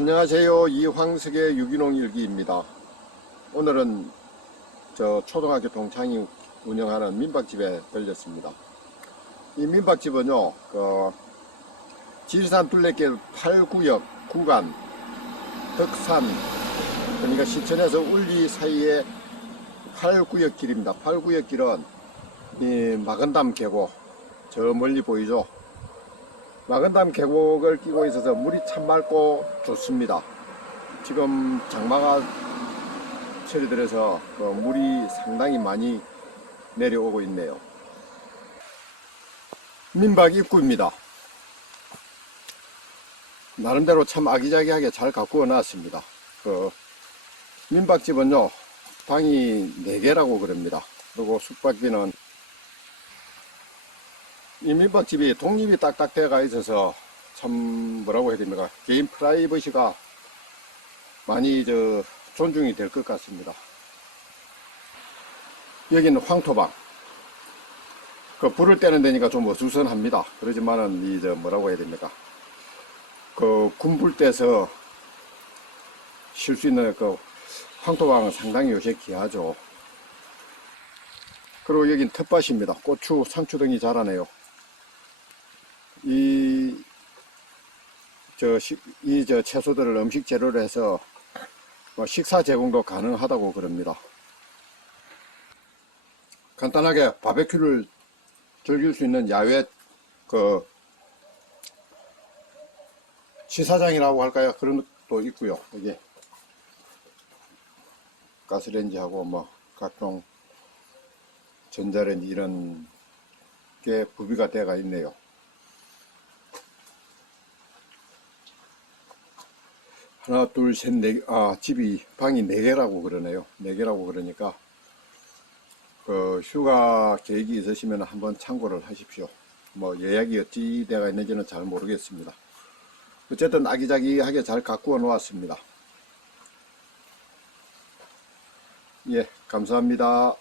안녕하세요. 이황석의 유기농 일기입니다. 오늘은 저 초등학교 동창이 운영하는 민박집에 들렸습니다. 이 민박집은요, 그 지리산 둘레길 8구역 구간 덕산 그러니까 시천에서 울리 사이에 8구역 길입니다. 8구역 길은 이 마건담 계곡 저 멀리 보이죠? 마건담 계곡을 끼고 있어서 물이 참 맑고 좋습니다. 지금 장마가 처리들어서 그 물이 상당히 많이 내려오고 있네요. 민박 입구입니다. 나름대로 참 아기자기하게 잘 가꾸어 놨습니다. 그 민박집은요, 방이 4개라고 그럽니다. 그리고 숙박비는 이 민박집이 독립이 딱딱 되어가 있어서 참 뭐라고 해야 됩니까? 개인 프라이버시가 많이 저 존중이 될 것 같습니다. 여기는 황토방. 그 불을 떼는 데니까 좀 어수선합니다. 그러지만은 이 저 뭐라고 해야 됩니까? 그 군불 떼서 쉴 수 있는 그 황토방은 상당히 요새 귀하죠. 그리고 여긴 텃밭입니다. 고추, 상추 등이 자라네요. 이, 저, 식, 이, 저, 채소들을 음식 재료로 해서 뭐 식사 제공도 가능하다고 그럽니다. 간단하게 바베큐를 즐길 수 있는 야외, 그, 시사장이라고 할까요? 그런 것도 있고요 여기. 가스레인지하고 뭐, 각종 전자레인지 이런 게 구비가 되어가 있네요. 하나, 둘, 셋, 네, 아, 집이, 방이 네 개라고 그러네요. 네 개라고 그러니까, 그, 휴가 계획이 있으시면 한번 참고를 하십시오. 뭐, 예약이 어찌 되어 있는지는 잘 모르겠습니다. 어쨌든 아기자기하게 잘 가꾸어 놓았습니다. 예, 감사합니다.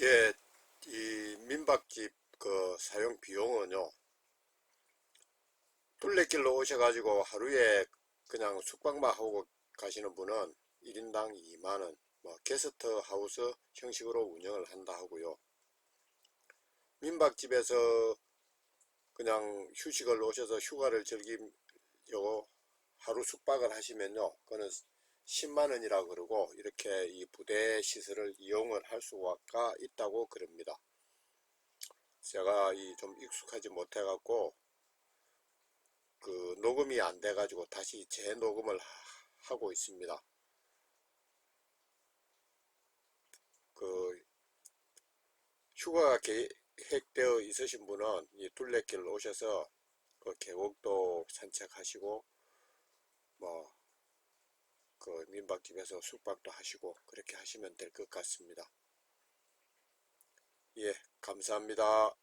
예, 이 민박집 그 사용 비용은요, 둘레길로 오셔가지고 하루에 그냥 숙박만 하고 가시는 분은 1인당 2만원, 뭐 게스트 하우스 형식으로 운영을 한다 하고요. 민박집에서 그냥 휴식을 오셔서 휴가를 즐기려고 하루 숙박을 하시면요. 그거는 10만원이라 그러고 이렇게 이 부대 시설을 이용을 할 수가 있다고 그럽니다. 제가 이 좀 익숙하지 못해 갖고 그 녹음이 안 돼 가지고 다시 재녹음을 하고 있습니다. 그 휴가가 계획되어 있으신 분은 이 둘레길 오셔서 그 계곡도 산책하시고 뭐 그 민박집에서 숙박도 하시고 그렇게 하시면 될 것 같습니다. 예, 감사합니다.